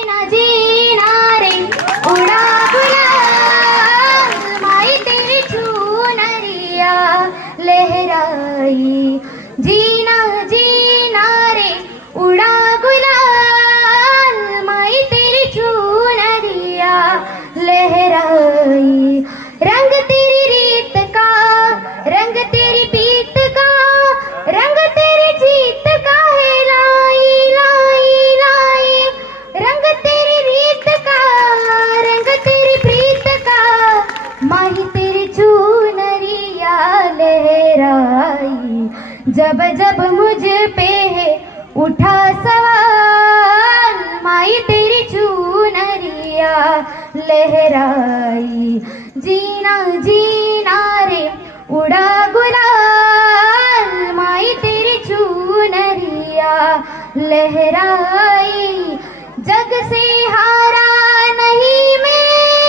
जीना जीना रे उड़ा गुलाल, माई तेरी चुनरिया लहराई। जीना जीना रे उड़ा गुलाल, माई तेरी चुनरिया लहराई। रंग तेरी रीत का, रंग तेरी पीत का, रंग तेरी जीत का है लाई लाई लाई। रंग तेरी रीत का, रंग तेरी प्रीत का, माही तेरी चुनरिया लहराई। जब जब मुझ पे है उठा सवाल, माई तेरी चुनरिया लहराई। जीना जीना रे उड़ा गुलाल, माई तेरी चुनरिया लहराई। जग से हारा नहीं मैं,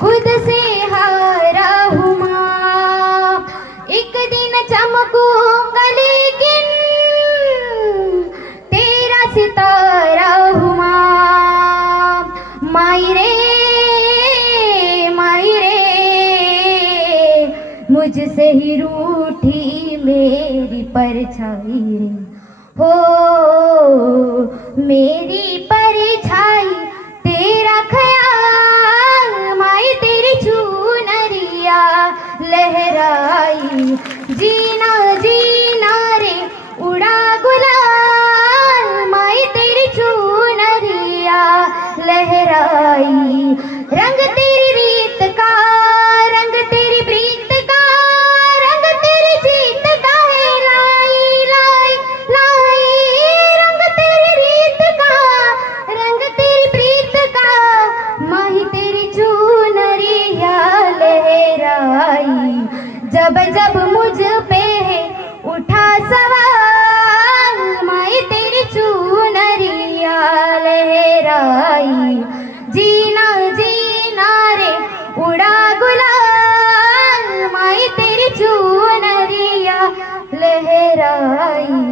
खुद से हारा हूँ माँ। एक दिन चमकूंगा लेकिन तेरा सितारा हूँ माँ। माई रे मुझसे ही रूठी मेरी परछाई रे, हो मेरी परछाई तेरा ख्याल, माई तेरी चुनरिया लहराई। जीना जीना रे उड़ा गुलाल, माई तेरी चुनरिया लहराई। रंग तेरी रीत का, रंग तेरी प्रीत का, रंग तेरी जीत का है लाई लाई लाई। रंग तेरी रीत का, रंग तेरी प्रीत का, माही तेरी चुनरिया लहराई। जब जब मुझ पे है उठा सवाल, माई तेरी चुनरिया लहराई। जीना जीना रे उड़ा गुलाल, माई तेरी चुनरिया लहराई।